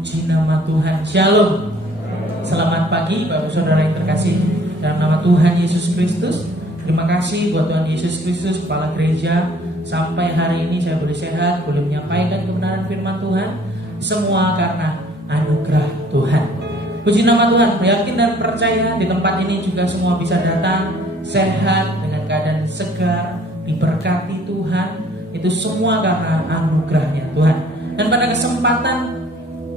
Puji nama Tuhan. Shalom. Selamat pagi Bapak Saudara yang terkasih dalam nama Tuhan Yesus Kristus. Terima kasih buat Tuhan Yesus Kristus, Kepala Gereja. Sampai hari ini saya boleh sehat, boleh menyampaikan kebenaran firman Tuhan. Semua karena anugerah Tuhan. Puji nama Tuhan. Yakin dan percaya di tempat ini juga semua bisa datang sehat dengan keadaan segar, diberkati Tuhan. Itu semua karena anugerahnya Tuhan. Dan pada kesempatan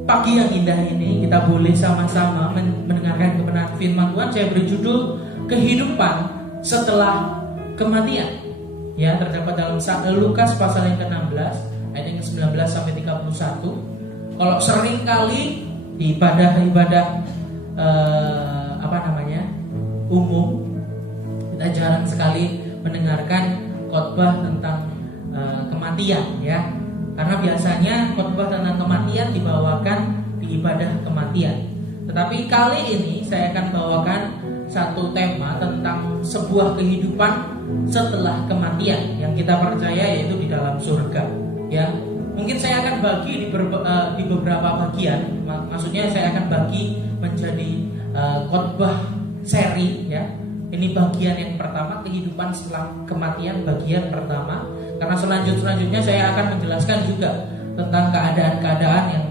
pagi yang indah ini kita boleh sama-sama mendengarkan kebenaran firman Tuhan. Saya beri judul kehidupan setelah kematian. Ya, terdapat dalam Lukas pasal yang ke-16 ayat yang ke-19 sampai 31. Kalau sering kali di ibadah-ibadah umum, kita jarang sekali mendengarkan khotbah tentang kematian, ya. Karena biasanya khotbah tentang kematian dibawakan di ibadah kematian. Tetapi kali ini saya akan bawakan satu tema tentang sebuah kehidupan setelah kematian yang kita percaya yaitu di dalam surga. Ya, mungkin saya akan bagi di beberapa bagian. Maksudnya saya akan bagi menjadi khotbah seri. Ya, ini bagian yang pertama, kehidupan setelah kematian bagian pertama. Karena selanjutnya saya akan menjelaskan juga tentang keadaan-keadaan yang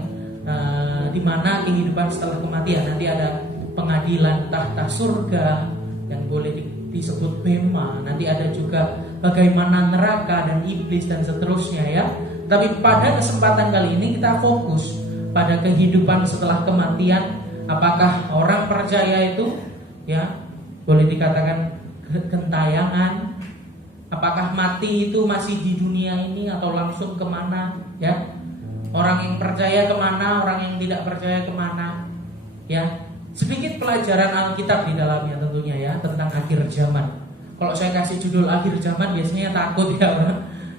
di mana kehidupan setelah kematian. Nanti ada pengadilan tahta surga yang boleh disebut bema. Nanti ada juga bagaimana neraka dan iblis dan seterusnya, ya. Tapi pada kesempatan kali ini kita fokus pada kehidupan setelah kematian. Apakah orang percaya itu, ya, boleh dikatakan gentayangan? Apakah mati itu masih di dunia ini atau langsung kemana, ya? Orang yang percaya kemana, orang yang tidak percaya kemana, ya? Sedikit pelajaran Alkitab di dalamnya tentunya, ya, tentang akhir zaman. Kalau saya kasih judul akhir zaman biasanya takut, ya.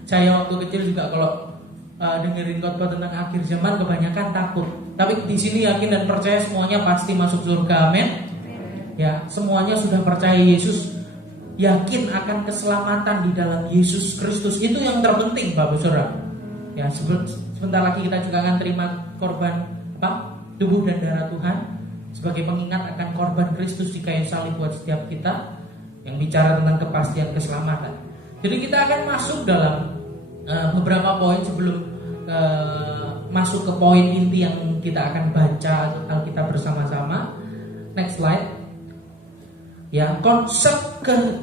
Saya waktu kecil juga kalau dengerin khotbah tentang akhir zaman kebanyakan takut. Tapi di sini yakin dan percaya semuanya pasti masuk surga, amin. Ya, semuanya sudah percaya Yesus, yakin akan keselamatan di dalam Yesus Kristus. Itu yang terpenting, Bapak Saudara. Ya, sebentar lagi kita juga akan terima korban tubuh dan darah Tuhan sebagai pengingat akan korban Kristus di kayu salib buat setiap kita, yang bicara tentang kepastian keselamatan. Jadi kita akan masuk dalam beberapa poin sebelum masuk ke poin inti yang kita akan baca Alkitab bersama-sama. Next slide. Ya, konsep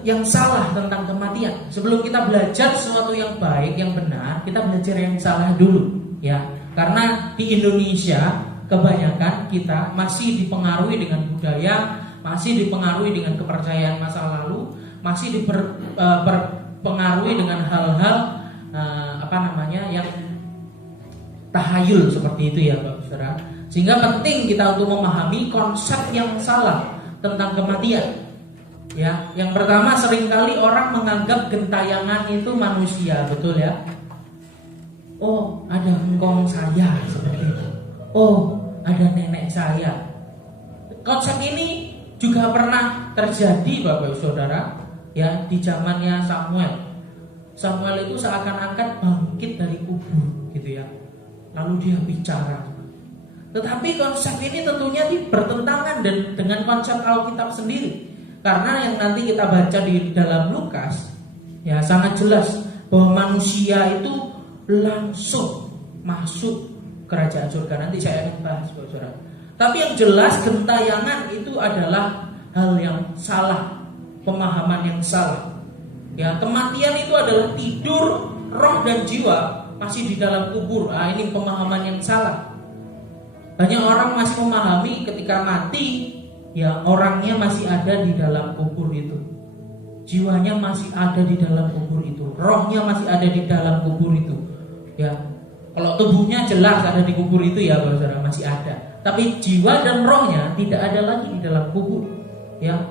yang salah tentang kematian. Sebelum kita belajar sesuatu yang baik, yang benar, kita belajar yang salah dulu, ya. Karena di Indonesia kebanyakan kita masih dipengaruhi dengan budaya, masih dipengaruhi dengan kepercayaan masa lalu, masih dipengaruhi dengan hal-hal yang tahayul seperti itu, ya, Bapak Saudara. Sehingga penting kita untuk memahami konsep yang salah tentang kematian. Ya, yang pertama, seringkali orang menganggap gentayangan itu manusia, betul, ya? Oh, ada engkong saya seperti itu. Oh, ada nenek saya. Konsep ini juga pernah terjadi, Bapak Saudara, ya, di zamannya Samuel. Samuel itu seakan-akan bangkit dari kubur, gitu, ya. Lalu dia bicara. Tetapi konsep ini tentunya bertentangan dengan konsep Alkitab sendiri. Karena yang nanti kita baca di dalam Lukas, ya, sangat jelas bahwa manusia itu langsung masuk kerajaan surga. Nanti saya akan bahas, Saudara. Tapi yang jelas gentayangan itu adalah hal yang salah, pemahaman yang salah. Ya, kematian itu adalah tidur roh dan jiwa masih di dalam kubur. Ini pemahaman yang salah. Banyak orang masih memahami ketika mati, ya, orangnya masih ada di dalam kubur itu. Jiwanya masih ada di dalam kubur itu. Rohnya masih ada di dalam kubur itu. Ya. Kalau tubuhnya jelas ada di kubur itu, ya, Saudara, masih ada. Tapi jiwa dan rohnya tidak ada lagi di dalam kubur. Ya.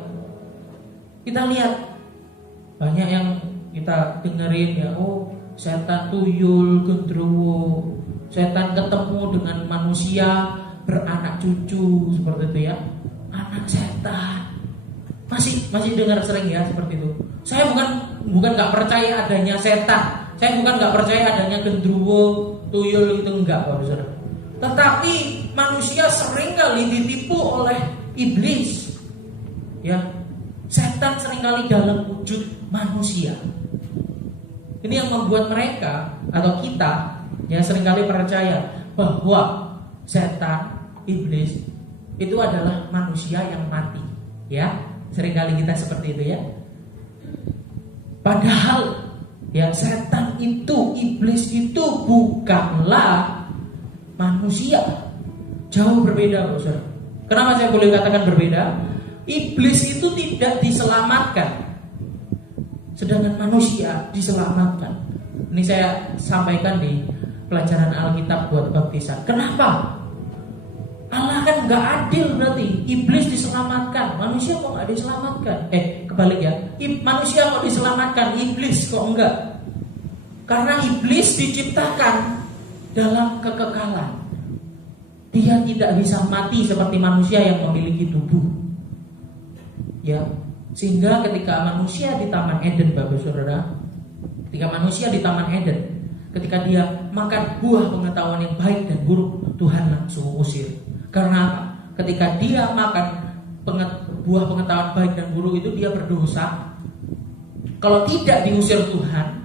Kita lihat banyak yang kita dengerin, ya, oh, setan tuyul, gendruwo, setan ketemu dengan manusia, beranak cucu, seperti itu, ya. Anak setan. Masih dengar sering, ya, seperti itu. Saya bukan nggak percaya adanya setan. Saya bukan nggak percaya adanya gendruwo, tuyul, itu enggak, Bapak Saudara. Tetapi manusia seringkali ditipu oleh iblis. Ya, setan seringkali dalam wujud manusia. Ini yang membuat mereka atau kita ya seringkali percaya bahwa setan, iblis itu adalah manusia yang mati. Ya, seringkali kita seperti itu ya. Padahal ya setan itu, iblis itu bukanlah manusia. Jauh berbeda, saudara. Kenapa saya boleh katakan berbeda? Iblis itu tidak diselamatkan, sedangkan manusia diselamatkan. Ini saya sampaikan di pelajaran Alkitab buat baptisan. Kenapa? Allah kan nggak adil berarti. Iblis diselamatkan, manusia kok nggak diselamatkan? Kebalik ya. Manusia kok diselamatkan, iblis kok enggak? Karena iblis diciptakan dalam kekekalan. Dia tidak bisa mati seperti manusia yang memiliki tubuh. Ya, sehingga ketika manusia di Taman Eden, Bapak Saudara, ketika manusia di Taman Eden, ketika dia makan buah pengetahuan yang baik dan buruk, Tuhan langsung usir. Karena apa? Ketika dia makan buah pengetahuan baik dan buruk itu, dia berdosa. Kalau tidak diusir Tuhan,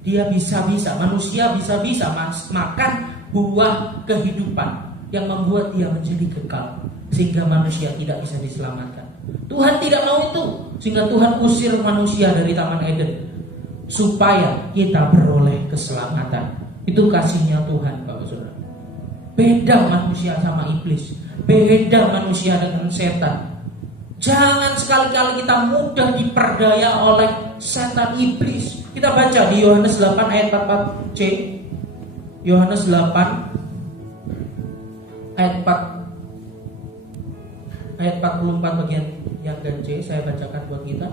dia bisa-bisa, manusia bisa-bisa makan buah kehidupan yang membuat dia menjadi kekal, sehingga manusia tidak bisa diselamatkan. Tuhan tidak mau itu, sehingga Tuhan usir manusia dari Taman Eden supaya kita beroleh keselamatan. Itu kasihnya Tuhan, Bapak Saudara. Beda manusia sama iblis, beda manusia dengan setan. Jangan sekali-kali kita mudah diperdaya oleh setan iblis. Kita baca di Yohanes 8 ayat 44c. Yohanes 8 ayat 44 bagian yang dan C, saya bacakan buat kita.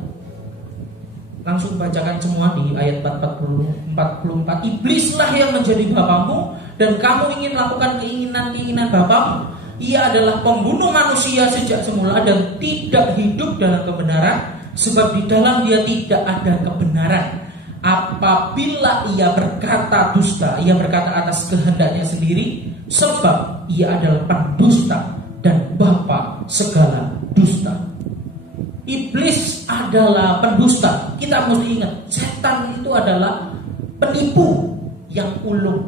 Langsung bacakan semua di ayat 44. Iblislah yang menjadi bapamu, dan kamu ingin melakukan keinginan-keinginan bapamu. Ia adalah pembunuh manusia sejak semula dan tidak hidup dalam kebenaran, sebab di dalam dia tidak ada kebenaran. Apabila ia berkata dusta, ia berkata atas kehendaknya sendiri, sebab ia adalah pendusta dan bapa segala dusta. Iblis adalah pendusta. Kita mesti ingat, setan itu adalah penipu yang ulung.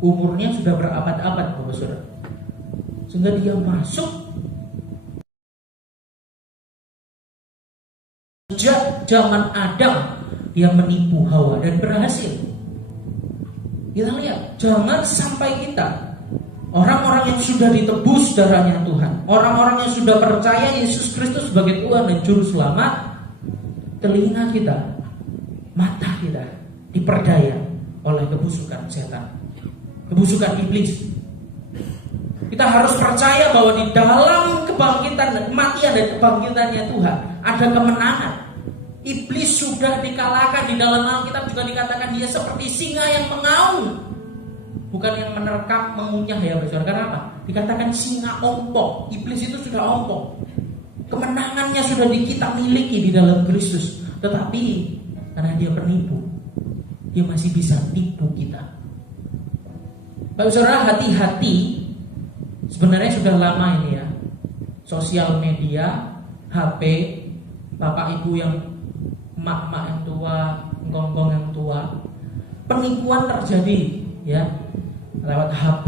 Umurnya sudah berabad-abad, Bapak Saudara. Sehingga dia masuk sejak zaman Adam, dia menipu Hawa dan berhasil. Kita lihat, jangan sampai kita, orang-orang yang sudah ditebus darahnya Tuhan, orang-orang yang sudah percaya Yesus Kristus sebagai Tuhan dan Juru Selamat, telinga kita, mata kita diperdaya oleh kebusukan setan, kebusukan iblis. Kita harus percaya bahwa di dalam kebangkitan, kematian dan kebangkitannya Tuhan ada kemenangan. Iblis sudah dikalahkan. Di dalam Alkitab juga dikatakan dia seperti singa yang mengaum, bukan yang menerkam, mengunyah ya Bapak. Karena apa? Dikatakan singa ompong. Iblis itu sudah ompong. Kemenangannya sudah kita miliki di dalam Kristus. Tetapi karena dia penipu, dia masih bisa tipu kita. Bapak Saudara, hati-hati. Sebenarnya sudah lama ini ya, sosial media, HP, bapak ibu yang emak-emak yang tua, ngong-ngong yang tua, penipuan terjadi ya, lewat HP,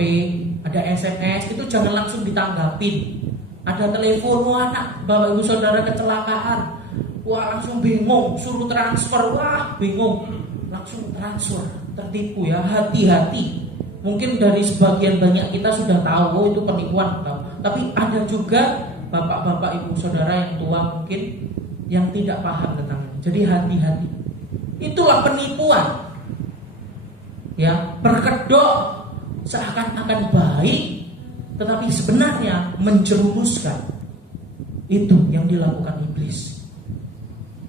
ada SMS, itu jangan langsung ditanggapin. Ada telepon, wah anak bapak ibu saudara kecelakaan, wah langsung bingung, suruh transfer, wah bingung, langsung transfer, tertipu ya. Hati-hati. Mungkin dari sebagian banyak kita sudah tahu, oh itu penipuan, tapi ada juga bapak-bapak ibu saudara yang tua mungkin yang tidak paham tentang ini. Jadi hati-hati. Itulah penipuan. Ya, berkedok seakan-akan baik, tetapi sebenarnya menjerumuskan. Itu yang dilakukan iblis.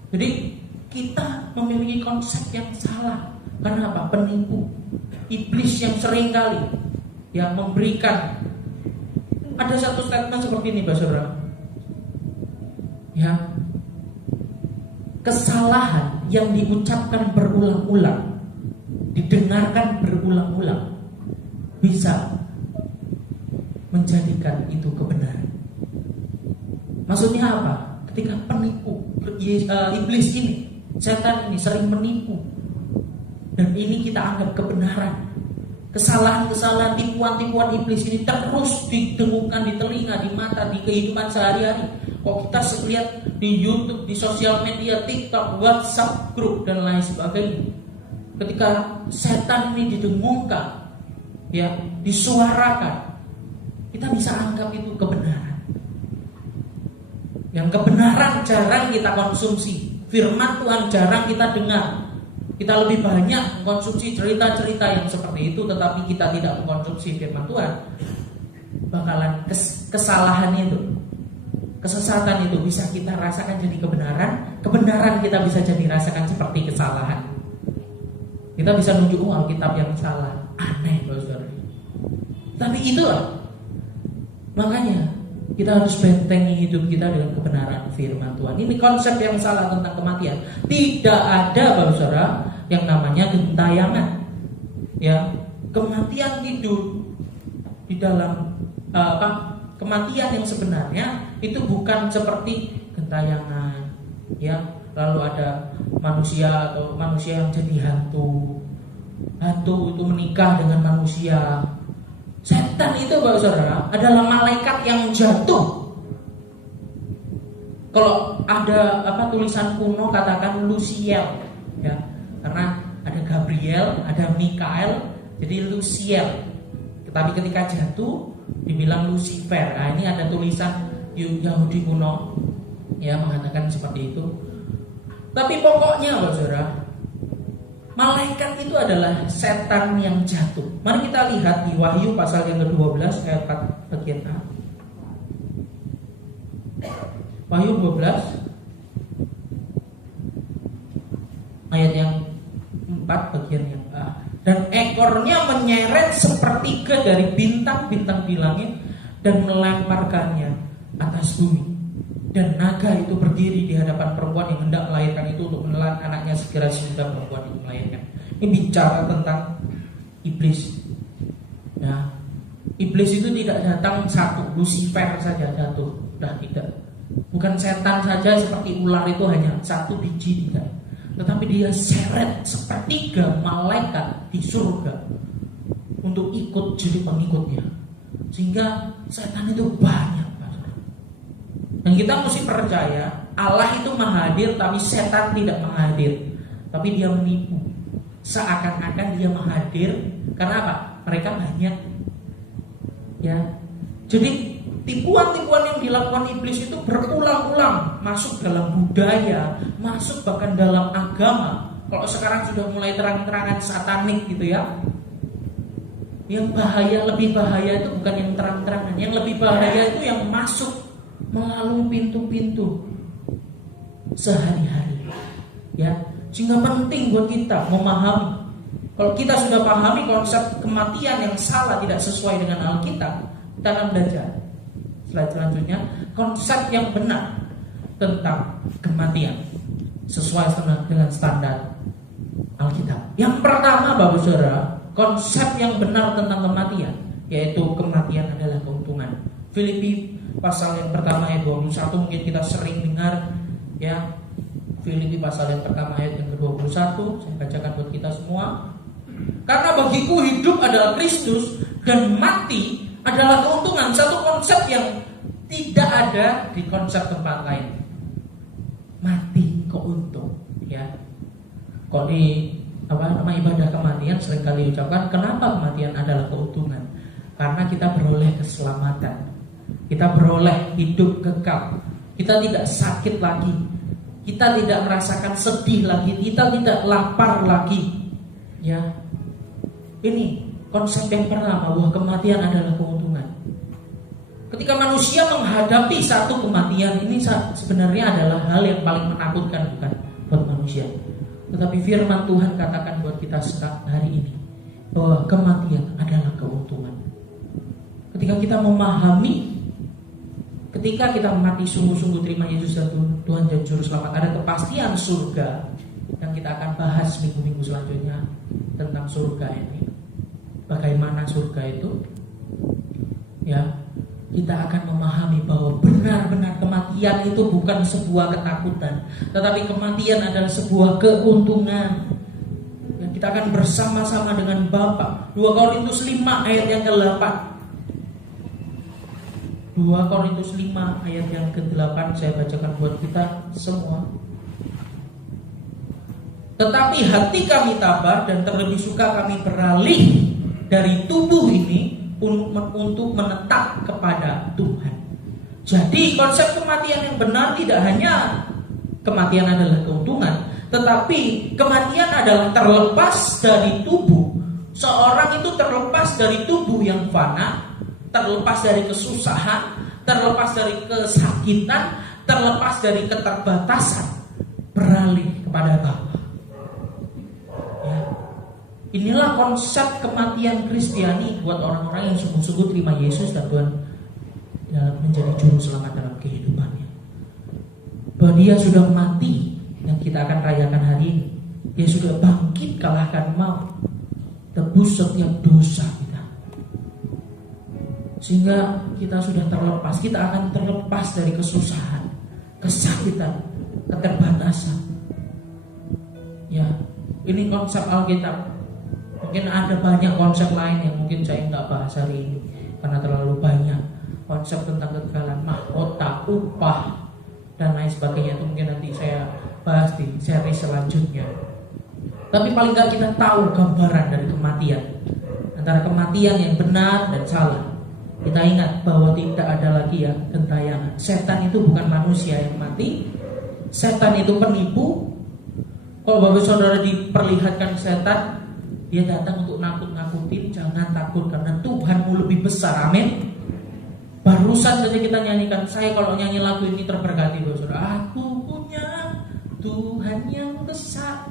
Jadi kita memiliki konsep yang salah. Karena apa? Penipu. Iblis yang seringkali yang memberikan. Ada satu statement seperti ini, Bapak Saudara. Ya, kesalahan yang diucapkan berulang-ulang, didengarkan berulang-ulang, bisa menjadikan itu kebenaran. Maksudnya apa? Ketika penipu iblis ini, setan ini sering menipu, dan ini kita anggap kebenaran. Kesalahan-kesalahan, tipuan-tipuan iblis ini terus didengungkan di telinga, di mata, di kehidupan sehari-hari. Kok kita lihat di YouTube, di sosial media, TikTok, WhatsApp, grup, dan lain sebagainya. Ketika setan ini didengungkan, ya, disuarakan, kita bisa anggap itu kebenaran. Yang kebenaran jarang kita konsumsi, firman Tuhan jarang kita dengar. Kita lebih banyak mengkonsumsi cerita-cerita yang seperti itu, tetapi kita tidak mengkonsumsi firman Tuhan. Bakalan kesalahan itu, kesesatan itu bisa kita rasakan jadi kebenaran. Kebenaran kita bisa jadi rasakan seperti kesalahan. Kita bisa nunjuk Alkitab yang salah, aneh saudara. Tapi itulah, makanya kita harus bentengi hidup kita dengan kebenaran firman Tuhan. Ini konsep yang salah tentang kematian. Tidak ada saudara yang namanya gentayangan. Ya, kematian hidup di dalam kematian yang sebenarnya itu bukan seperti gentayangan. Ya, lalu ada manusia atau manusia yang jadi hantu. Hantu itu menikah dengan manusia. Setan itu saudara adalah malaikat yang jatuh. Kalau ada tulisan kuno katakan Luciel, ya, karena ada Gabriel, ada Mikael, jadi Luciel. Tapi ketika jatuh dibilang Lucifer. Nah, ini ada tulisan Yahudi kuno, ya, mengatakan seperti itu. Tapi pokoknya saudara, malaikat itu adalah setan yang jatuh. Mari kita lihat di Wahyu pasal yang ke-12 ayat 4 bagian A. Wahyu 12 ayat yang 4 bagian yang A. Dan ekornya menyeret sepertiga dari bintang-bintang di langit dan melemparkannya atas bumi. Dan naga itu berdiri di hadapan perempuan yang hendak melahirkan itu untuk menelan anaknya segera sesudah perempuan itu melahirkan. Ini bicara tentang iblis. Ya, iblis itu tidak datang satu, Lucifer saja jatuh, sudah tidak. Bukan setan saja seperti ular itu hanya satu biji, tidak. Tetapi dia seret sepertiga malaikat di surga untuk ikut jadi pengikutnya. Sehingga setan itu banyak. Dan kita mesti percaya Allah itu menghadir, tapi setan tidak menghadir. Tapi dia menipu. Seakan-akan dia menghadir. Karena apa? Mereka banyak. Ya. Jadi tipuan-tipuan yang dilakukan iblis itu berulang-ulang, masuk dalam budaya, masuk bahkan dalam agama. Kalau sekarang sudah mulai terang-terangan satanik gitu ya. Yang bahaya, lebih bahaya itu bukan yang terang-terangan. Yang lebih bahaya itu yang masuk melalui pintu-pintu sehari-hari, ya. Sehingga penting buat kita memahami. Kalau kita sudah pahami konsep kematian yang salah, tidak sesuai dengan Alkitab, kita akan belajar slide selanjutnya konsep yang benar tentang kematian sesuai dengan standar Alkitab. Yang pertama, Bapak Saudara, konsep yang benar tentang kematian, yaitu kematian adalah keuntungan. Filipi pasal yang pertama ayat 21 mungkin kita sering dengar, ya. Filipi pasal yang pertama ayat yang ke-21, saya bacakan buat kita semua. Karena bagiku hidup adalah Kristus dan mati adalah keuntungan. Satu konsep yang tidak ada di konsep tempat lain. Mati keuntung, ya. Kok di ibadah kematian seringkali ucapkan kenapa kematian adalah keuntungan? Karena kita beroleh keselamatan. Kita beroleh hidup kekal. Kita tidak sakit lagi. Kita tidak merasakan sedih lagi. Kita tidak lapar lagi. Ya. Ini konsep yang pertama, bahwa kematian adalah keuntungan. Ketika manusia menghadapi satu kematian, ini sebenarnya adalah hal yang paling menakutkan, bukan buat manusia. Tetapi firman Tuhan katakan buat kita hari ini bahwa kematian adalah keuntungan. Ketika kita memahami, ketika kita mati sungguh-sungguh terima Yesus dan Tuhan dan Juru Selamat, ada kepastian surga. Dan kita akan bahas minggu-minggu selanjutnya tentang surga ini. Bagaimana surga itu? Ya, kita akan memahami bahwa benar-benar kematian itu bukan sebuah ketakutan, tetapi kematian adalah sebuah keuntungan. Dan kita akan bersama-sama dengan Bapa. 2 Korintus 5 ayat yang ke-8. 2 Korintus 5 ayat yang ke-8 saya bacakan buat kita semua. Tetapi hati kami tabah dan terlebih suka kami beralih dari tubuh ini untuk menetap kepada Tuhan. Jadi konsep kematian yang benar tidak hanya kematian adalah keuntungan, tetapi kematian adalah terlepas dari tubuh. Seorang itu terlepas dari tubuh yang fana, terlepas dari kesusahan, terlepas dari kesakitan, terlepas dari keterbatasan, beralih kepada Bapa. Ya. Inilah konsep kematian Kristiani buat orang-orang yang sungguh-sungguh terima Yesus dan Tuhan dalam menjadi juru selamat dalam kehidupannya. Bahwa dia sudah mati yang kita akan rayakan hari ini. Dia sudah bangkit kalahkan maut, tebus setiap dosa kita. Sehingga kita sudah terlepas, kita akan terlepas dari kesusahan, kesakitan, keterbatasan. Ya, ini konsep Alkitab. Mungkin ada banyak konsep lain yang mungkin saya nggak bahas hari ini karena terlalu banyak konsep tentang kegagalan, mahkota, upah dan lain sebagainya. Itu mungkin nanti saya bahas di seri selanjutnya. Tapi paling nggak kita tahu gambaran dari kematian, antara kematian yang benar dan salah. Kita ingat bahwa tidak ada lagi ya gentayangan. Setan itu bukan manusia yang mati. Setan itu penipu. Kalau Bapak Saudara diperlihatkan setan, dia datang untuk nakut-nakutin. Jangan takut karena Tuhanmu lebih besar. Amin. Barusan saja kita nyanyikan, saya kalau nyanyi lagu ini terberkati Bapak Saudara. Aku punya Tuhan yang besar.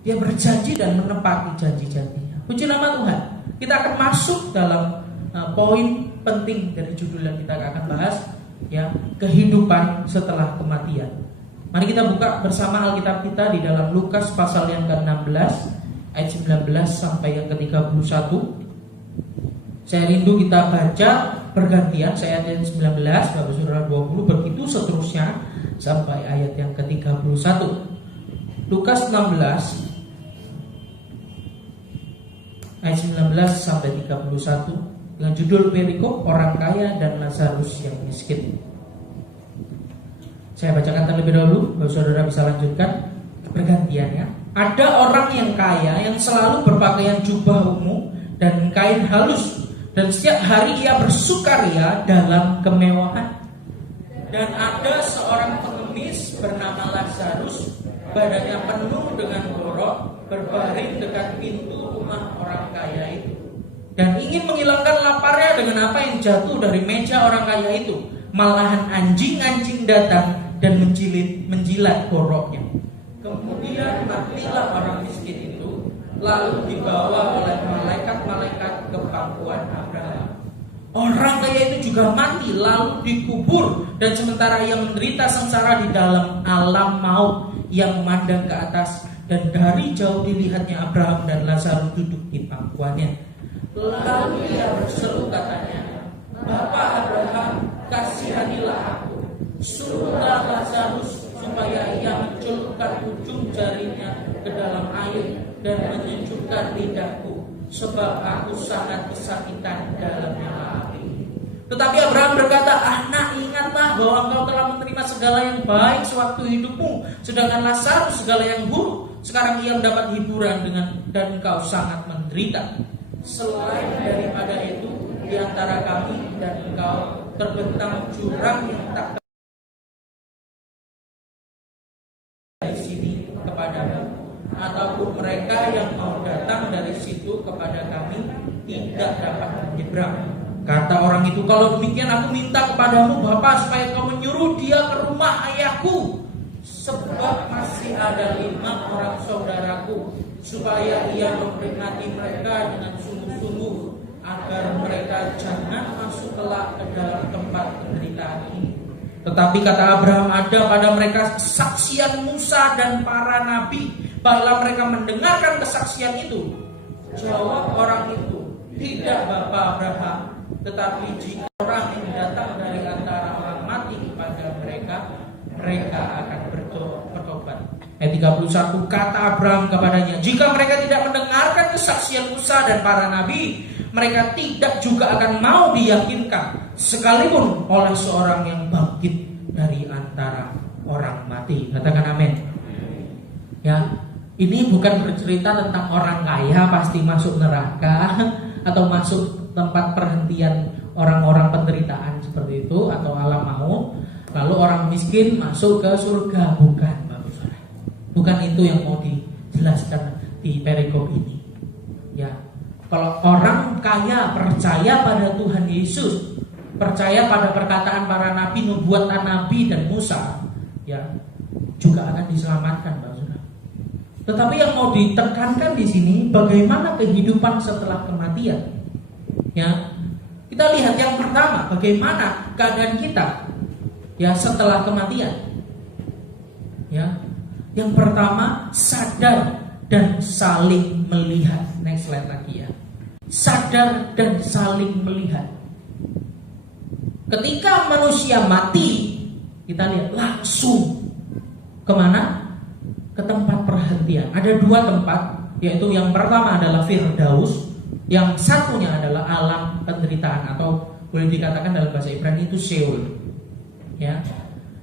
Dia berjanji dan menepati janji-janjinya. Puji nama Tuhan. Kita akan masuk dalam poin penting dari judul yang kita akan bahas, ya, kehidupan setelah kematian. Mari kita buka bersama Alkitab kita di dalam Lukas pasal yang ke-16 ayat 19 sampai yang ke-31. Saya rindu kita baca bergantian. Saya ayat 19, Bapak Saudara 20, begitu seterusnya sampai ayat yang ke-31. Lukas 16 ayat 19 sampai 31 dengan judul perikop orang kaya dan Lazarus yang miskin. Saya bacakan terlebih dahulu, Bapak Saudara bisa lanjutkan bergantian ya. Ada orang yang kaya yang selalu berpakaian jubah ungu dan kain halus, dan setiap hari ia bersukaria dalam kemewahan. Dan ada seorang pengemis bernama Lazarus, badannya penuh dengan borok, berbaring dekat pintu rumah orang kaya itu, dan ingin menghilangkan laparnya dengan apa yang jatuh dari meja orang kaya itu. Malahan anjing-anjing datang dan menjilat boroknya. Kemudian matilah orang miskin itu, lalu dibawa oleh malaikat-malaikat ke pangkuan Abraham. Orang kaya itu juga mati lalu dikubur, dan sementara ia menderita sengsara di dalam alam maut, ia memandang ke atas, dan dari jauh dilihatnya Abraham dan Lazarus duduk di pangkuannya. Lalu ia berseru katanya, Bapa Abraham, kasihanilah aku, suruhlah Lazarus supaya ia mencelupkan ujung jarinya ke dalam air dan menyejukkan lidahku, sebab aku sangat kesakitan dalam nyala api. Tetapi Abraham berkata, Anak, ingatlah bahwa engkau telah menerima segala yang baik sewaktu hidupmu, sedangkan Lazarus segala yang buruk. Sekarang ia mendapat hiburan dan engkau sangat menderita. Selain daripada itu, di antara kami dan engkau terbentang jurang yang tak dari sini kepadamu, ataupun mereka yang mau datang dari situ kepada kami tidak dapat menyeberang. Kata orang itu, kalau demikian aku minta kepadamu Bapa, supaya kau menyuruh dia ke rumah ayahku, sebab masih ada 5 orang saudaraku, supaya ia memperingati mereka dengan sungguh-sungguh, agar mereka jangan masuk kelak ke dalam tempat penderitaan ini. Tetapi kata Abraham, ada pada mereka kesaksian Musa dan para nabi. Baiklah mereka mendengarkan kesaksian itu. Jawab orang itu, tidak Bapak Abraham, tetapi jika orang yang datang dari antara orang mati kepada mereka akan bertobat. Ayat 31, kata Abraham kepadanya, jika mereka tidak mendengarkan kesaksian Musa dan para nabi, mereka tidak juga akan mau diyakinkan sekalipun oleh seorang yang bangkit dari antara orang mati. Katakan amin. Ya, ini bukan bercerita tentang orang kaya pasti masuk neraka atau masuk tempat perhentian orang-orang penderitaan seperti itu atau alam maut, lalu orang miskin masuk ke surga. Bukan, Bapak Saudara. Bukan itu yang mau dijelaskan di perikop ini. Ya, kalau orang kaya percaya pada Tuhan Yesus, percaya pada perkataan para nabi, nubuatan nabi dan Musa, ya, juga akan diselamatkan, Bapak Saudara. Tetapi yang mau ditekankan di sini bagaimana kehidupan setelah kematian. Ya, kita lihat yang pertama, bagaimana keadaan kita ya setelah kematian. Ya, yang pertama sadar dan saling melihat. Next slide lagi ya. Sadar dan saling melihat. Ketika manusia mati, kita lihat langsung kemana? Ke tempat perhentian. Ada dua tempat, yaitu yang pertama adalah Firdaus, yang satunya adalah alam penderitaan atau boleh dikatakan dalam bahasa Ibrani itu Sheol. Ya.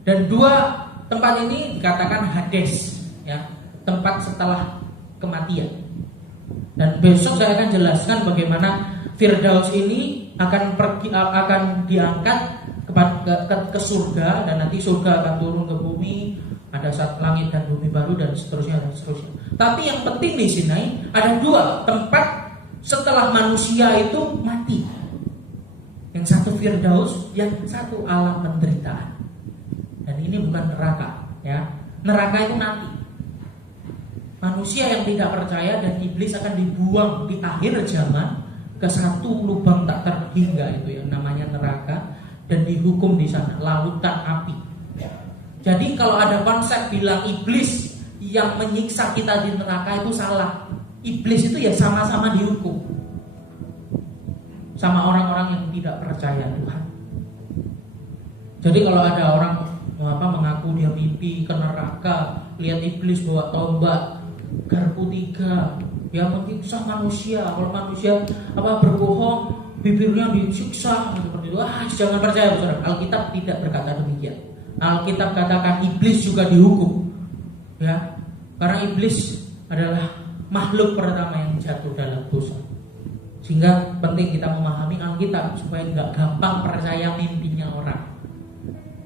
Dan dua tempat ini dikatakan Hades, ya, tempat setelah kematian. Dan besok saya akan jelaskan bagaimana Firdaus ini akan diangkat ke surga, dan nanti surga akan turun ke bumi. Ada saat langit dan bumi baru dan seterusnya dan seterusnya. Tapi yang penting di sini ada dua tempat setelah manusia itu mati. Yang satu Firdaus, yang satu alam penderitaan. Dan ini bukan neraka, ya. Neraka itu nanti. Manusia yang tidak percaya dan iblis akan dibuang di akhir zaman ke satu lubang tak terhingga itu yang namanya neraka, dan dihukum di sana, lautan api. Jadi kalau ada konsep bilang iblis yang menyiksa kita di neraka itu salah. Iblis itu ya sama-sama dihukum sama orang-orang yang tidak percaya Tuhan. Jadi kalau ada orang mengaku dia mimpi ke neraka, lihat iblis bawa tombak, garpu 3, ya menyiksa manusia. Kalau manusia berbohong, bibirnya disiksa seperti itu. Jangan percaya, Saudara. Alkitab tidak berkata demikian. Alkitab katakan iblis juga dihukum, ya, karena iblis adalah makhluk pertama yang jatuh dalam dosa. Sehingga penting kita memahami Alkitab supaya nggak gampang percaya mimpinya orang.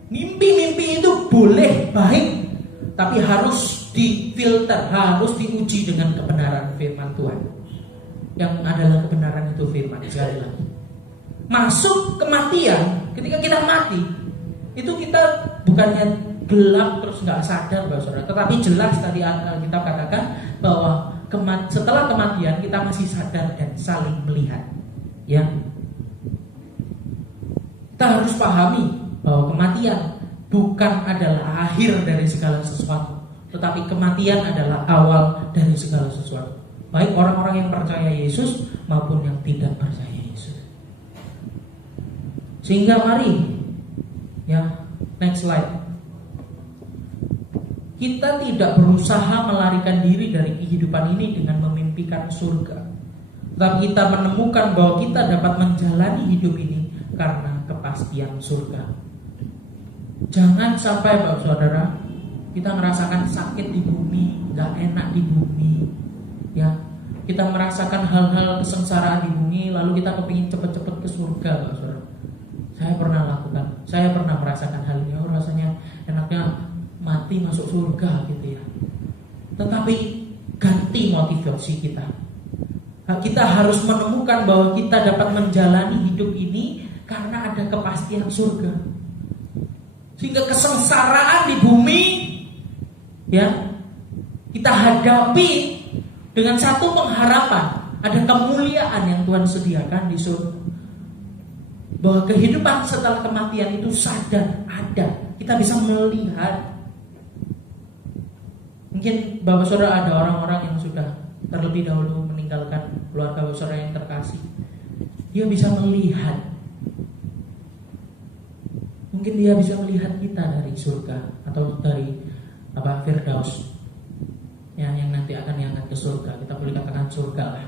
Mimpi-mimpi itu boleh baik, tapi harus difilter, harus diuji dengan kebenaran firman Tuhan. Yang adalah kebenaran itu firman. Sekali lagi, masuk kematian, ketika kita mati, itu kita bukannya gelap terus nggak sadar, Bapak Saudara, tetapi jelas tadi kita katakan bahwa setelah kematian kita masih sadar dan saling melihat. Ya, kita harus pahami bahwa kematian bukan adalah akhir dari segala sesuatu, tetapi kematian adalah awal dari segala sesuatu. Baik orang-orang yang percaya Yesus maupun yang tidak percaya Yesus. Sehingga mari, ya, next slide. Kita tidak berusaha melarikan diri dari kehidupan ini dengan memimpikan surga, tetapi kita menemukan bahwa kita dapat menjalani hidup ini karena kepastian surga. Jangan sampai, Bapak Saudara, kita merasakan sakit di bumi, gak enak di bumi, ya. Kita merasakan hal-hal kesengsaraan di bumi, lalu kita kepingin cepet-cepet ke surga, Bapak Saudara. Saya pernah lakukan, saya pernah merasakan hal ini. Rasanya enaknya mati masuk surga gitu ya. Tetapi ganti motivasi kita. Kita harus menemukan bahwa kita dapat menjalani hidup ini karena ada kepastian surga. Sehingga kesengsaraan di bumi, ya, kita hadapi dengan satu pengharapan, ada kemuliaan yang Tuhan sediakan di surga. Bahwa kehidupan setelah kematian itu sadar ada, kita bisa melihat. Mungkin Bapak Saudara ada orang-orang yang sudah terlebih dahulu meninggalkan keluarga Bapak Saudara yang terkasih, Dia bisa melihat. Mungkin dia bisa melihat kita dari surga atau dari Firdaus. Ya, yang nanti akan diangkat ke surga. Kita boleh katakan surga lah.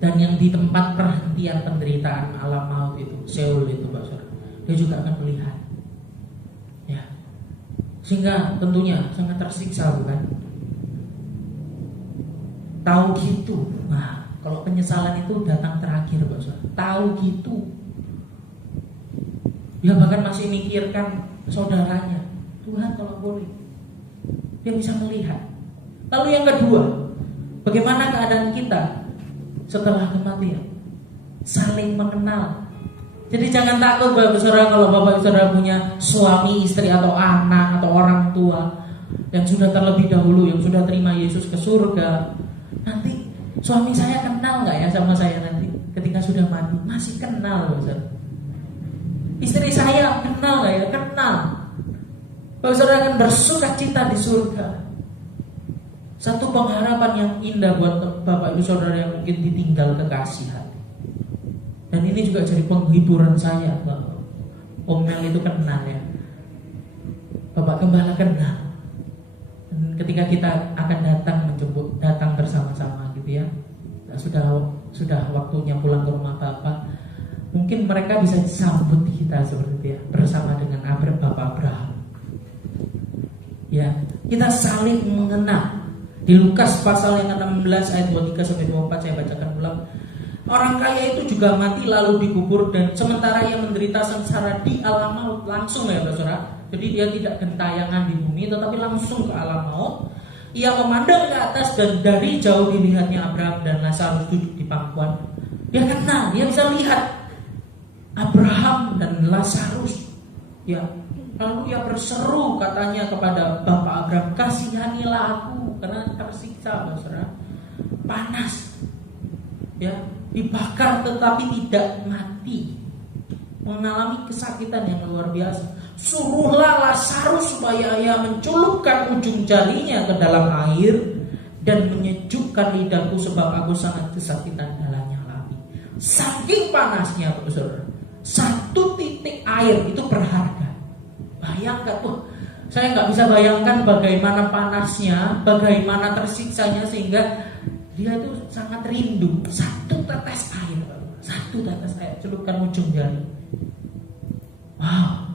Dan yang di tempat perhentian penderitaan alam maut itu, Seol itu, Pak Saudara, dia juga akan melihat. Ya. Sehingga tentunya sangat tersiksa, bukan? Tahu gitu. Nah, kalau penyesalan itu datang terakhir, Pak Saudara. Tahu gitu. Dia bahkan masih mikirkan saudaranya. Tuhan kalau boleh. Dia bisa melihat. Lalu yang kedua, bagaimana keadaan kita setelah kematian? Saling mengenal. Jadi jangan takut Bapak Saudara kalau Bapak Saudara punya suami, istri atau anak atau orang tua yang sudah terlebih dahulu, yang sudah terima Yesus ke surga. Nanti suami saya kenal gak ya sama saya nanti ketika sudah mati? Masih kenal Bapak Saudara. Istri saya kenal gak ya? Kenal. Bapak Saudara akan bersukacita di surga. Satu pengharapan yang indah buat Bapak Ibu Saudara yang mungkin ditinggal kekasih hati. Dan ini juga jadi penghiburan saya. Om Mel itu kenal ya, Bapak Gembala kenal. Dan ketika kita akan menjemput, datang bersama-sama gitu ya, sudah waktunya pulang ke rumah Bapak, mungkin mereka bisa sambut kita seperti itu ya, bersama dengan Bapak Abraham. Ya, kita saling mengenal. Di Lukas pasal yang ke-16 ayat 23 sampai 24 saya bacakan ulang. Orang kaya itu juga mati lalu dikubur, dan sementara ia menderita sengsara di alam maut, langsung ya Saudara. Jadi dia tidak gentayangan di bumi tetapi langsung ke alam maut. Ia memandang ke atas dan dari jauh dilihatnya Abraham dan Lazarus duduk di pangkuan. Dia kenal, dia bisa lihat Abraham dan Lazarus. Ya, lalu ia berseru katanya kepada Bapak Abraham, kasihanilah aku karena tersiksa Saudara. Panas. Ya, dibakar tetapi tidak mati, mengalami kesakitan yang luar biasa. Suruhlah Lazarus supaya ia menculupkan ujung jarinya ke dalam air dan menyejukkan lidahku, sebab aku sangat kesakitan dalamnya api. Saking panasnya Saudara, 1 titik air itu berharga. Bayangkan tuh, saya nggak bisa bayangkan bagaimana panasnya, bagaimana tersiksanya, sehingga dia itu sangat rindu 1 tetes air, 1 tetes air, celupkan ujung jari. Wow.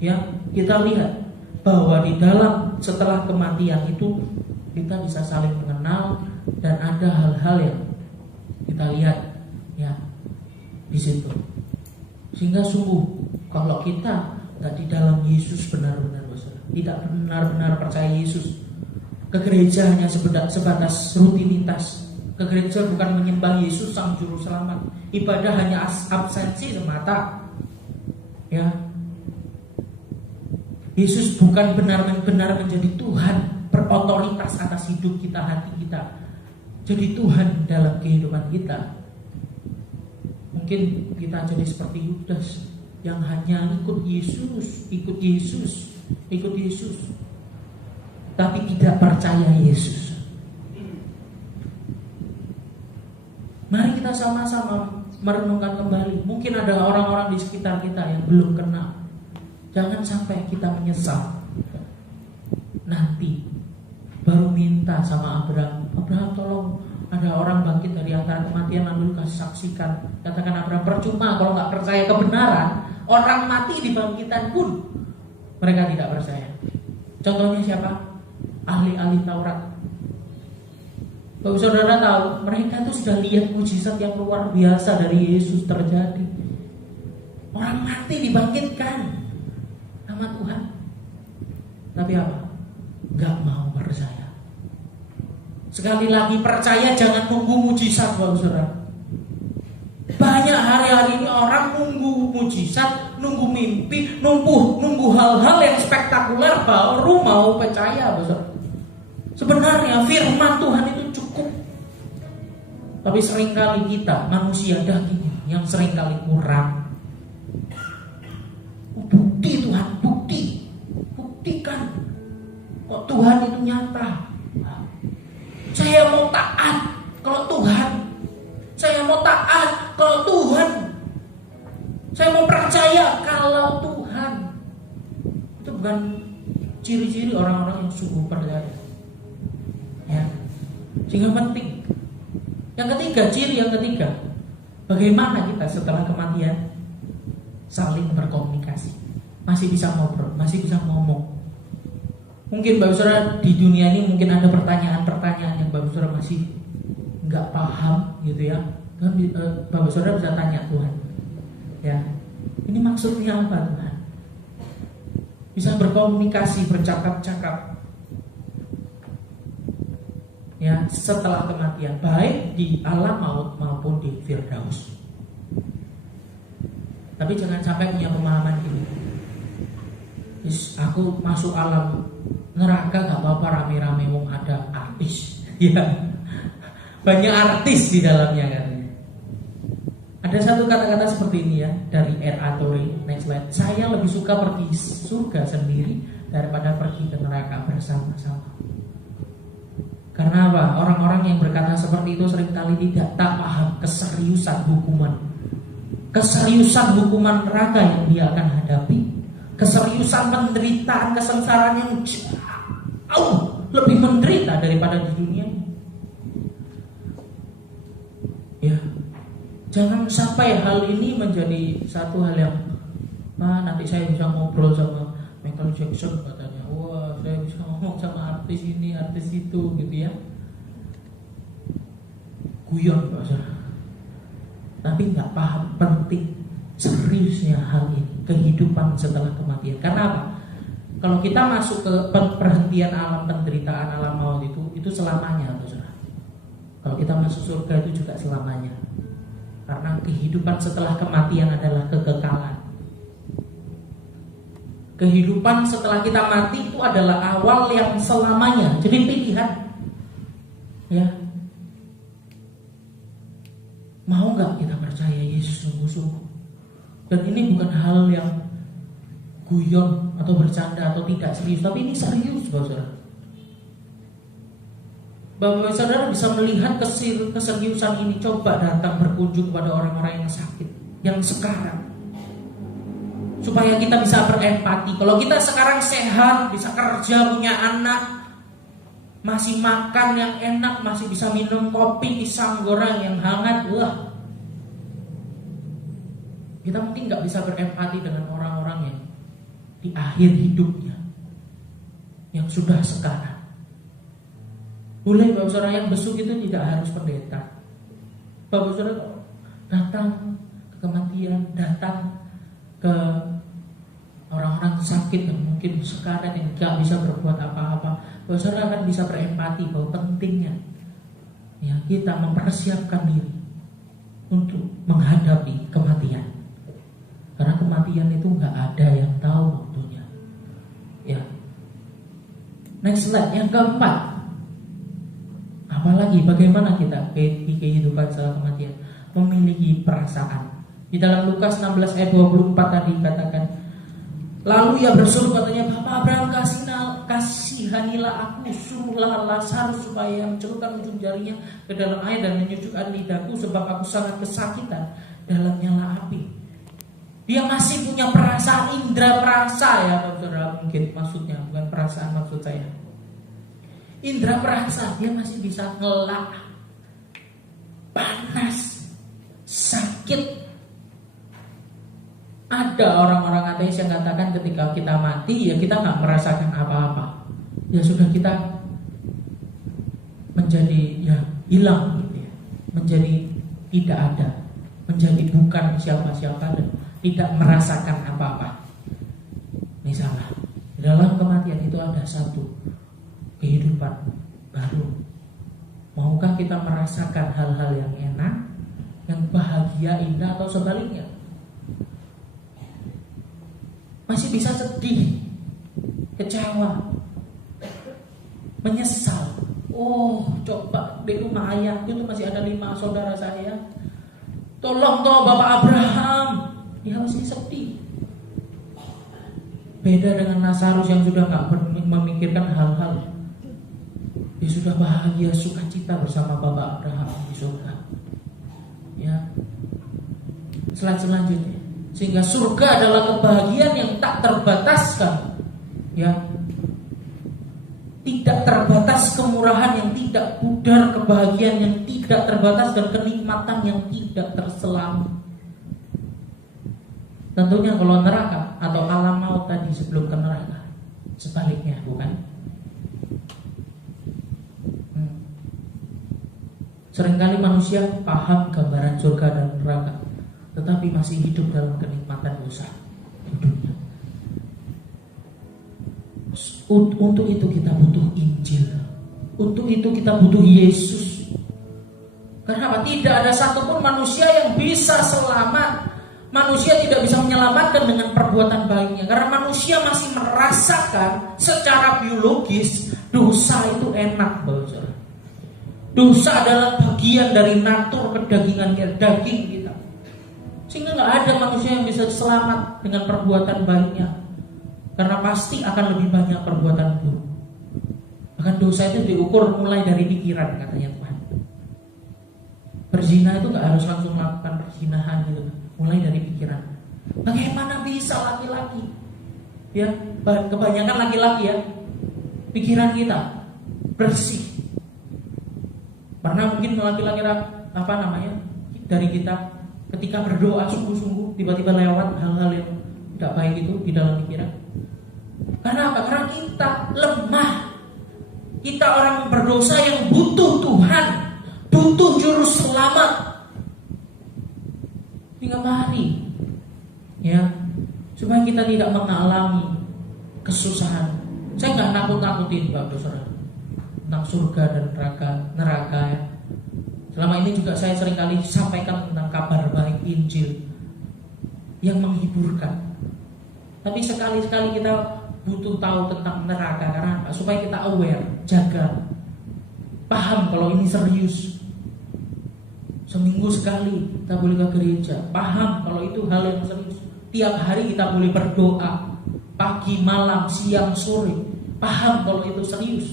Ya, kita lihat bahwa di dalam setelah kematian itu kita bisa saling mengenal, dan ada hal-hal yang kita lihat ya di situ. Sehingga sungguh kalau kita nggak di dalam Yesus benar-benar, tidak benar-benar percaya Yesus, ke gereja hanya sebatas rutinitas. Ke gereja bukan menyembah Yesus sang juru selamat. Ibadah hanya absensi semata. Ya. Yesus bukan benar-benar menjadi Tuhan, berotoritas atas hidup kita, hati kita. Jadi Tuhan dalam kehidupan kita. Mungkin kita jadi seperti Yudas yang hanya ikut Yesus, tapi tidak percaya Yesus. Mari kita sama-sama merenungkan kembali. Mungkin ada orang-orang di sekitar kita yang belum kenal. Jangan sampai kita menyesal nanti baru minta sama Abraham, tolong, ada orang bangkit dari antara kematian lalu kasih saksikan. Katakan Abraham, percuma kalau nggak percaya kebenaran. Orang mati dibangkitan pun mereka tidak percaya. Contohnya siapa? Ahli-ahli Taurat. Kalau saudara tahu, mereka itu sudah lihat mujizat yang luar biasa dari Yesus terjadi. Orang mati dibangkitkan sama Tuhan. Tapi apa? Gak mau percaya. Sekali lagi, percaya jangan nunggu mujizat, Bapak Saudara. Banyak hari-hari ini orang nunggu mujizat, nunggu mimpi, nunggu hal-hal yang spektakuler baru mau percaya, Bapak Saudara. Sebenarnya firman Tuhan itu cukup. Tapi seringkali kita manusia daging yang seringkali kurang. Bukti Tuhan, buktikan kok Tuhan itu nyata. Saya mau taat kalau Tuhan. Saya mau taat kalau Tuhan. Saya mau percaya kalau Tuhan. Itu bukan ciri-ciri orang-orang yang sungguh percaya. Ya. Sehingga penting. Ciri yang ketiga, bagaimana kita setelah kematian saling berkomunikasi, masih bisa ngobrol, masih bisa ngomong. Mungkin Bapak Saudara di dunia ini mungkin ada pertanyaan-pertanyaan yang Bapak Saudara masih nggak paham gitu ya. Bapak Saudara bisa tanya Tuhan, ya ini maksudnya apa Tuhan? Bisa berkomunikasi, bercakap-cakap. Ya, setelah kematian, baik di alam maut maupun di Firdaus. Tapi jangan sampai punya pemahaman gini. Aku masuk alam neraka gak apa-apa, rame-rame wong ada artis. Ya, banyak artis di dalamnya katanya. Ada satu kata-kata seperti ini ya dari R.A. Torrey. Next slide. Saya lebih suka pergi surga sendiri daripada pergi ke neraka bersama-sama. Karena apa? Orang-orang yang berkata seperti itu seringkali tak paham keseriusan hukuman. Keseriusan hukuman neraka yang dia akan hadapi. Keseriusan penderitaan, kesengsaraan yang jauh lebih menderita daripada di dunia. Ya, jangan sampai hal ini menjadi satu hal yang nanti saya bisa ngobrol sama Michael Jackson katanya. Wah, saya bisa ngomong sama artis ini, artis itu gitu ya. Guyon Pak. Tapi nggak paham penting seriusnya hal ini, kehidupan setelah kematian. Karena apa? Kalau kita masuk ke perhentian alam penderitaan, alam maut itu selamanya, Saudara. Kalau kita masuk surga itu juga selamanya. Karena kehidupan setelah kematian adalah kekekalan. Kehidupan setelah kita mati itu adalah awal yang selamanya. Jadi pilihan. Ya. Mau nggak kita percaya Yesus sungguh-sungguh? Dan ini bukan hal yang guyon atau bercanda atau tidak serius, tapi ini serius, Saudara. Bapak Saudara bisa melihat keseriusan ini. Coba datang berkunjung kepada orang-orang yang sakit, yang sekarang, supaya kita bisa berempati. Kalau kita sekarang sehat, bisa kerja, punya anak, masih makan yang enak, masih bisa minum kopi, pisang goreng yang hangat, wah, kita mungkin gak bisa berempati dengan orang-orang yang di akhir hidupnya, yang sudah sekarang. Boleh Bapak Saudara, yang besuk itu tidak harus pendeta. Bapak Saudara datang ke kematian, datang ke orang-orang sakit yang mungkin sekarang yang gak bisa berbuat apa-apa, Bapak Saudara akan bisa berempati bahwa pentingnya ya kita mempersiapkan diri untuk menghadapi kematian. Karena kematian itu gak ada yang tahu waktunya. Ya. Next slide, yang keempat. Apalagi bagaimana kita di kehidupan setelah kematian memiliki perasaan. Di dalam Lukas 16 ayat 24 tadi katakan, lalu ia berseru katanya, Bapak Abraham kasihanilah aku, suruhlah Lazarus supaya mencelupkan ujung jarinya ke dalam air dan menyejukkan lidahku, sebab aku sangat kesakitan dalam nyala api. Dia masih punya perasaan, indera perasa ya Saudara, mungkin maksudnya, bukan perasaan maksud saya. Indera perasa, dia masih bisa ngelak, panas, sakit. Ada orang-orang ateis yang katakan ketika kita mati ya kita nggak merasakan apa-apa. Ya sudah, kita menjadi ya hilang gitu ya. Menjadi tidak ada, menjadi bukan siapa-siapa dan tidak merasakan apa-apa. Ini salah. Dalam kematian itu ada satu kehidupan baru. Maukah kita merasakan hal-hal yang enak, yang bahagia, indah, atau sebaliknya? Masih bisa sedih, kecewa, menyesal. Oh, coba di rumah ayahku itu masih ada 5 saudara saya. Tolong toh Bapak Abraham. Dia masih sedih. Beda dengan Lazarus yang sudah gak memikirkan hal-hal. Dia sudah bahagia, sukacita bersama Bapak Abraham di surga. Ya. Slide selanjutnya. Sehingga surga adalah kebahagiaan yang tak terbataskan. Ya. Tidak terbatas kemurahan yang tidak pudar, kebahagiaan yang tidak terbatas, dan kenikmatan yang tidak terselami. Tentunya kalau neraka atau alam maut tadi sebelum ke neraka, sebaliknya, bukan? Seringkali manusia paham gambaran surga dan neraka, tetapi masih hidup dalam kenikmatan dosa di dunia. Untuk itu kita butuh Injil. Untuk itu kita butuh Yesus. Karena apa? Tidak ada satupun manusia yang bisa selamat. Manusia tidak bisa menyelamatkan dengan perbuatan baiknya. Karena manusia masih merasakan secara biologis dosa itu enak, Bapak. Dosa adalah bagian dari natur kedagingan kita, daging kita. Sehingga gak ada manusia yang bisa selamat dengan perbuatan baiknya. Karena pasti akan lebih banyak perbuatan buruk. Bahkan dosa itu diukur mulai dari pikiran, katanya Tuhan. Berzina itu gak harus langsung melakukan perzinahan gitu, mulai dari pikiran. Bagaimana bisa laki-laki, ya, kebanyakan laki-laki ya, pikiran kita bersih. Pernah mungkin laki-laki dari kita ketika berdoa sungguh-sungguh tiba-tiba lewat hal-hal yang tidak baik itu di dalam pikiran. Karena apa? Karena kita lemah. Kita orang berdosa yang butuh Tuhan, butuh juru selamat. Hingga mari, ya, supaya kita tidak mengalami kesusahan. Saya nggak nakut-nakutin, Bapak Saudara, tentang surga dan neraka ya. Selama ini juga saya seringkali sampaikan tentang kabar baik Injil yang menghiburkan. Tapi sekali-sekali kita butuh tahu tentang neraka. Karena apa? Supaya kita aware, jaga, paham kalau ini serius. Seminggu sekali kita boleh ke gereja, paham kalau itu hal yang serius. Tiap hari kita boleh berdoa, pagi, malam, siang, sore, paham kalau itu serius.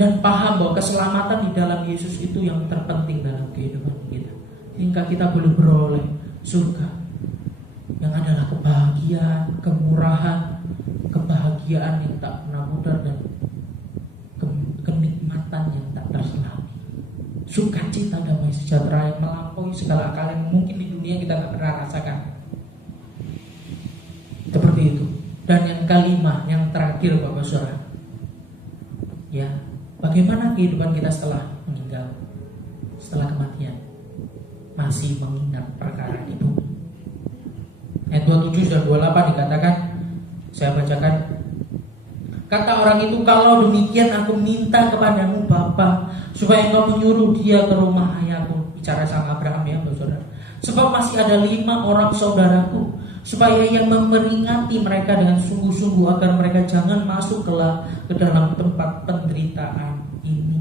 Dan paham bahwa keselamatan di dalam Yesus itu yang terpenting dalam kehidupan kita. Sehingga kita boleh beroleh surga yang adalah kebahagiaan, kemurahan, kebahagiaan yang tak pernah pudar, dan kenikmatan yang tak terselami. Sukacita, damai sejahtera yang melampaui segala akal yang mungkin di dunia kita tak pernah rasakan. Seperti itu. Dan yang kelima, yang terakhir, Bapak Saudara, ya, bagaimana kehidupan kita setelah meninggal, setelah kematian? Masih mengingat perkara di bumi. Ayat 27 dan 28 dikatakan, saya bacakan. Kata orang itu, kalau demikian aku minta kepadamu Bapa, supaya engkau menyuruh dia ke rumah ayahku. Bicara sama Abraham ya, saudara. Sebab masih ada 5 orang saudaraku, supaya ia memperingati mereka dengan sungguh-sungguh, agar mereka jangan masuk ke dalam tempat penderitaan ini.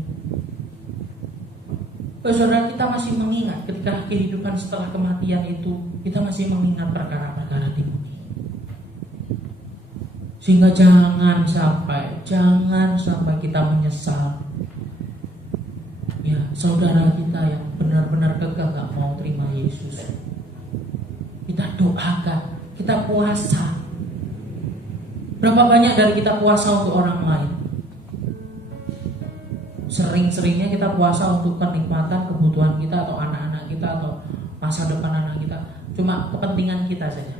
Saudara, kita masih mengingat ketika kehidupan setelah kematian itu, kita masih mengingat perkara-perkara di bumi. Sehingga jangan sampai kita menyesal. Ya, saudara kita yang benar-benar kekeh gak mau terima Yesus, kita doakan, kita puasa. Berapa banyak dari kita puasa untuk orang lain? Sering-seringnya kita puasa untuk kenikmatan, kebutuhan kita, atau anak-anak kita, atau masa depan anak kita. Cuma kepentingan kita saja.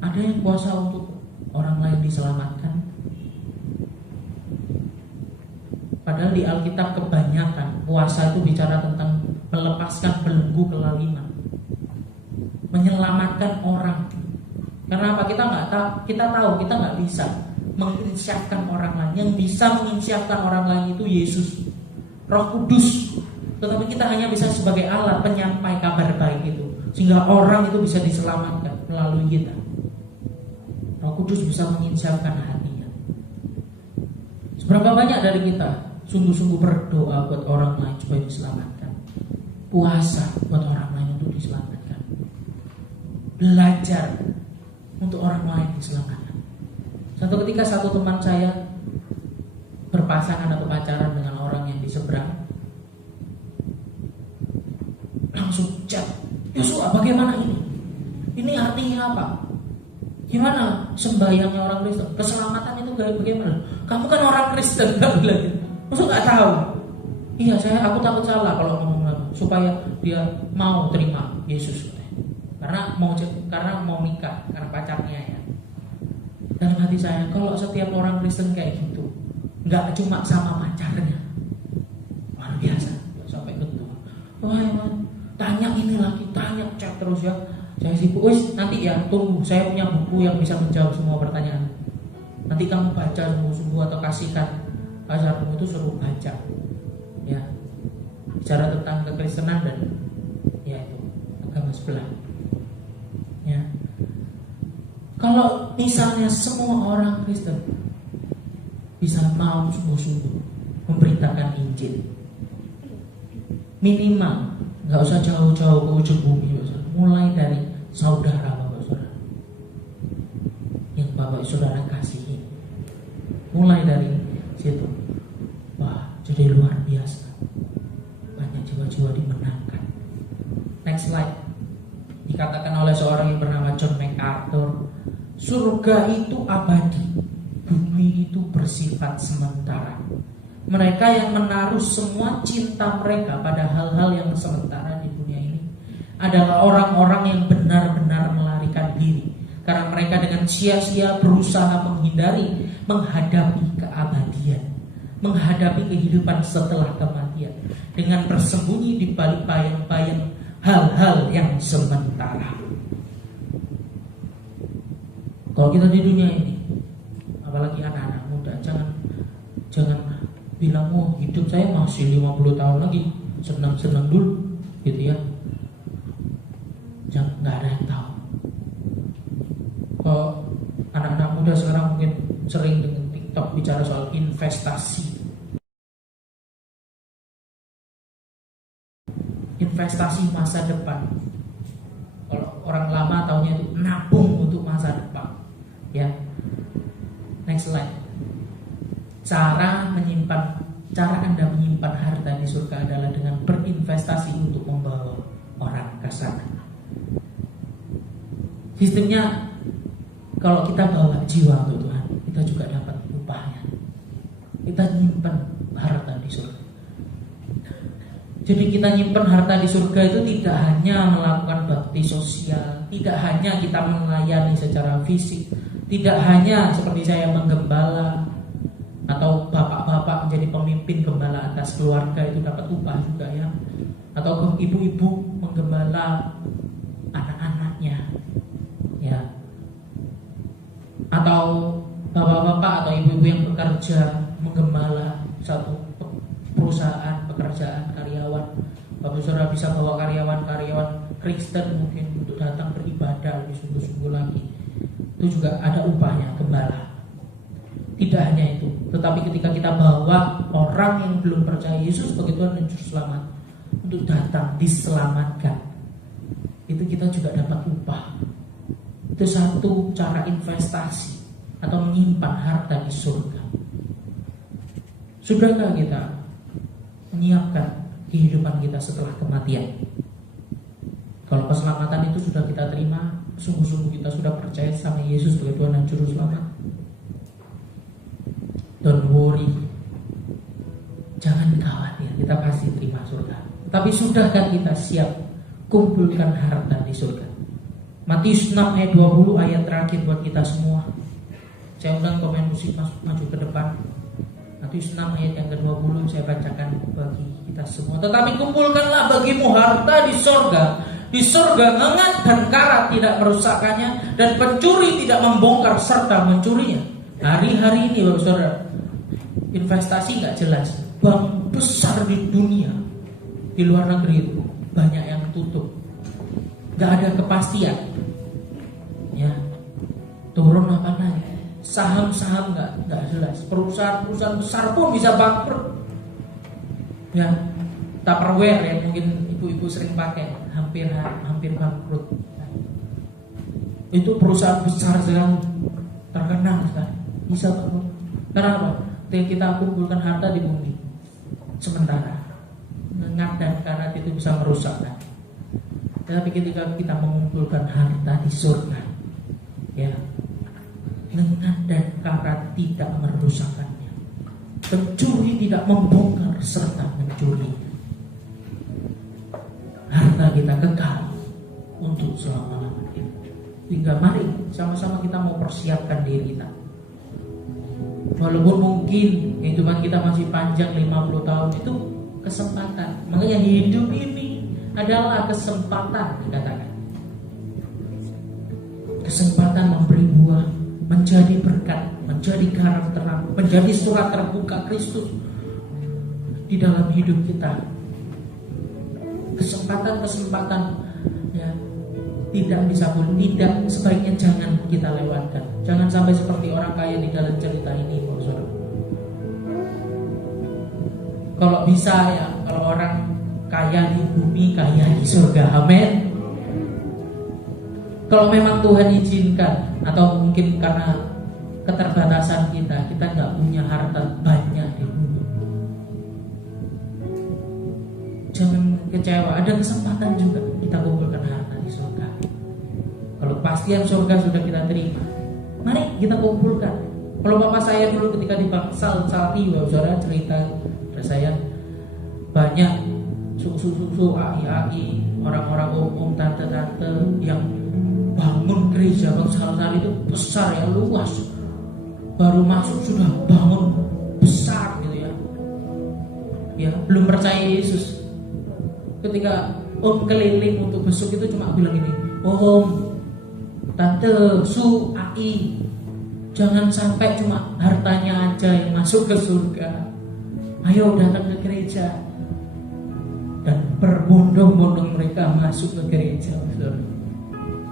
Ada yang puasa untuk orang lain diselamatkan. Padahal di Alkitab kebanyakan puasa itu bicara tentang melepaskan belenggu kelaliman, menyelamatkan orang. Karena apa? Kita tahu kita nggak bisa menginsyafkan orang lain. Yang bisa menginsyafkan orang lain itu Yesus, Roh Kudus. Tetapi kita hanya bisa sebagai alat penyampai kabar baik itu, sehingga orang itu bisa diselamatkan melalui kita. Roh Kudus bisa menginsyafkan hatinya. Seberapa banyak dari kita sungguh-sungguh berdoa buat orang lain supaya diselamatkan, puasa buat orang lain untuk diselamatkan, belajar untuk orang lain diselamatkan. Satu ketika satu teman saya berpasangan atau pacaran dengan orang yang di seberang. langsung chat, Yosua bagaimana ini? Ini artinya apa? Gimana sembahyangnya orang Kristen? Keselamatan itu bagaimana? Kamu kan orang Kristen, gak bilang gitu. Maksud gak tahu? Iya, aku takut salah kalau ngomong apa, supaya dia mau terima Yesus, karena mau nikah, karena pacarnya ya. Dalam hati saya, kalau setiap orang Kristen kayak gitu, nggak cuma sama pacarnya, luar biasa, sampai gitu. Wah, tanya ini lagi, tanya chat terus ya. Saya sibuk, nanti ya tunggu, saya punya buku yang bisa menjawab semua pertanyaan. Nanti kamu baca sungguh-sungguh atau kasihkan pacarmu itu suruh baca, ya, bicara tentang kekristenan dan ya itu agama sebelah. Ya, kalau misalnya semua orang Kristen bisa mau sungguh-sungguh memberitakan Injil, minimal nggak usah jauh-jauh ke ujung bumi, mulai dari saudara bapak saudara yang bapak saudara kasihi, mulai dari situ, wah jadi luar biasa, banyak jiwa-jiwa dimenangkan. Next slide. Dikatakan oleh seorang yang bernama John MacArthur, surga itu abadi, bumi itu bersifat sementara. Mereka yang menaruh semua cinta mereka pada hal-hal yang sementara di dunia ini adalah orang-orang yang benar-benar melarikan diri, karena mereka dengan sia-sia berusaha menghadapi keabadian, menghadapi kehidupan setelah kematian, dengan bersembunyi di balik bayang-bayang hal-hal yang sementara. Kalau kita di dunia ini, apalagi anak-anak muda, jangan bilang, oh hidup saya masih 50 tahun lagi, senang-senang dulu, gitu ya. Jangan, nggak ada yang tahu. Kalau anak-anak muda sekarang mungkin sering dengan TikTok bicara soal investasi. Investasi masa depan. Kalau orang lama taunya itu nabung untuk masa depan. Ya. Next slide. Cara Anda menyimpan harta di surga adalah dengan berinvestasi untuk membawa orang ke sana. Sistemnya, kalau kita bawa jiwa untuk Tuhan, kita juga dapat upahnya. Kita nyimpan harta di surga. Jadi kita nyimpan harta di surga itu tidak hanya melakukan bakti sosial, tidak hanya kita melayani secara fisik, tidak hanya seperti saya menggembala atau bapak-bapak menjadi pemimpin gembala atas keluarga itu dapat upah juga ya, atau ibu-ibu menggembala anak-anaknya ya, atau bapak-bapak atau ibu-ibu yang bekerja menggembala satu perusahaan, pekerjaan, karyawan. Bapak saudara bisa bawa karyawan Kristen mungkin untuk datang beribadah lebih sungguh-sungguh lagi. Itu juga ada upahnya, gembala. Tidak hanya itu, tetapi ketika kita bawa orang yang belum percaya Yesus sebagai Tuhan dan Juru Selamat untuk datang diselamatkan, itu kita juga dapat upah. Itu satu cara investasi atau menyimpan harta di surga. Sudahkah kita menyiapkan kehidupan kita setelah kematian? Kalau keselamatan itu sudah kita terima, sungguh-sungguh kita sudah percaya sama Yesus sebagai Tuhan dan Juru Selamat, don't worry, jangan khawatir, kita pasti terima surga. Tapi sudahkah kita siap kumpulkan harta di surga? Matius 6 ayat 20, ayat terakhir buat kita semua. Saya undang pemain musik maju ke depan. Matius 6 ayat yang ke-20 saya bacakan bagi kita semua. Tetapi kumpulkanlah bagimu harta di surga. Di surga ngengat dan karat tidak merusakkannya, dan pencuri tidak membongkar serta mencurinya. Hari-hari ini Bapak Saudara, investasi gak jelas. Bank besar di dunia, di luar negeri itu banyak yang tutup, gak ada kepastian ya, turun apa naik. Saham-saham gak jelas. Perusahaan-perusahaan besar pun bisa bangkrut ya. Tupperware yang mungkin ibu-ibu sering pakai hampir bangkrut. Itu perusahaan besar sekali, terkenal sekali, bisa bangkrut. Karena apa? Kita kumpulkan harta di bumi sementara. Ngengat dan karat itu bisa merusakkan. Tapi ketika kita mengumpulkan harta di surga, ya, lengan dan karat tidak merusakkannya, pencuri tidak membongkar serta mencuri. Harta kita kekal untuk selama-lamanya. Hingga mari sama-sama kita mau persiapkan diri kita. Walaupun mungkin kehidupan kita masih panjang 50 tahun, itu kesempatan. Makanya hidup ini adalah kesempatan, dikatakan. Kesempatan memberi buah, menjadi berkat, menjadi garam terang, menjadi surat terbuka Kristus di dalam hidup kita. Kesempatan-kesempatan, ya, tidak bisa pun, tidak, sebaiknya jangan kita lewatkan. Jangan sampai seperti orang kaya di dalam cerita ini, saudara. Kalau bisa, ya, kalau orang kaya di bumi, kaya di surga, amin. Kalau memang Tuhan izinkan, atau mungkin karena keterbatasan kita nggak punya harta banyak di bumi, jangan kecewa. Ada kesempatan juga kita kumpulkan harta di surga. Kalau kepastian surga sudah kita terima, mari kita kumpulkan. Kalau bapak saya dulu ketika di Bangsal Salati, saudara, cerita pada saya, banyak susu, ai, orang-orang umum, tante-tante yang bangun gereja Bangsal Salati itu besar, ya, luas. Baru masuk sudah bangun besar gitu, ya. Ya, belum percaya Yesus. Ketika om keliling untuk besuk itu cuma bilang gini, om, tante, su, ai, jangan sampai cuma hartanya aja yang masuk ke surga. Ayo datang ke gereja. Dan berbondong-bondong mereka masuk ke gereja.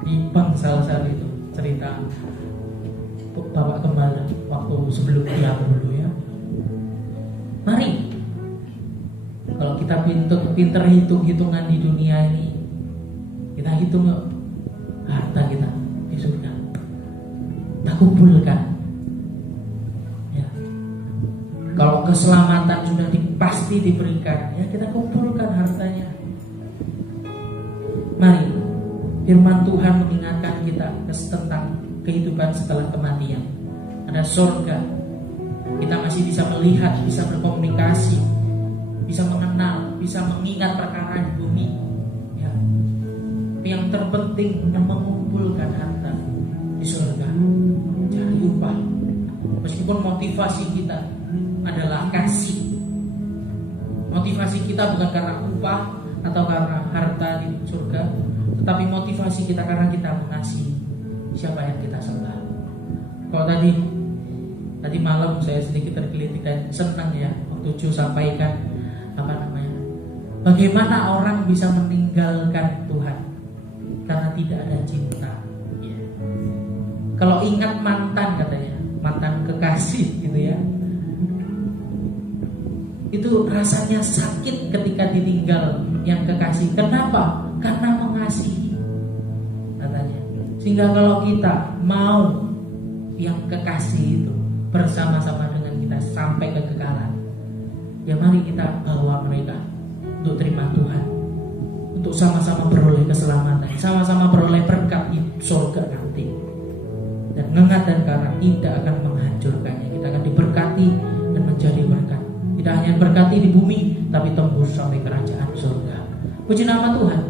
Di Bangsal Salati itu cerita Bapak Gembala waktu sebelum dia dulu, ya. Mari, kalau kita pinter hitung-hitungan di dunia ini, kita hitung harta kita di surga, kita kumpulkan, ya. Kalau keselamatan sudah pasti diberikan, ya, kita kumpulkan hartanya. Mari, firman Tuhan mengingatkan kita tentang kehidupan setelah kematian. Ada surga, kita masih bisa melihat, bisa berkomunikasi, bisa mengenal, bisa mengingat perkara di bumi, ya. Yang terpenting mengumpulkan harta di surga, cari upah. Meskipun motivasi kita adalah kasih, motivasi kita bukan karena upah atau karena harta di surga, tetapi motivasi kita karena kita mengasihi siapa yang kita sembah. Kalau tadi malam saya sedikit tergelitik dan senang, ya, waktu Ju sampaikan bagaimana orang bisa meninggalkan Tuhan karena tidak ada cinta, ya. Kalau ingat mantan, katanya, mantan kekasih gitu, ya, itu rasanya sakit ketika ditinggal yang kekasih. Kenapa? Karena mengasihi, katanya. Sehingga kalau kita mau yang kekasih itu bersama-sama dengan kita sampai kekekalan, ya mari kita bawa mereka untuk terima Tuhan, untuk sama-sama beroleh keselamatan, sama-sama beroleh berkat di surga nanti. Dan ngengat dan karena tidak akan menghancurkannya, kita akan diberkati dan menjadi berkat. Tidak hanya berkati di bumi, tapi tembus sampai kerajaan surga. Puji nama Tuhan.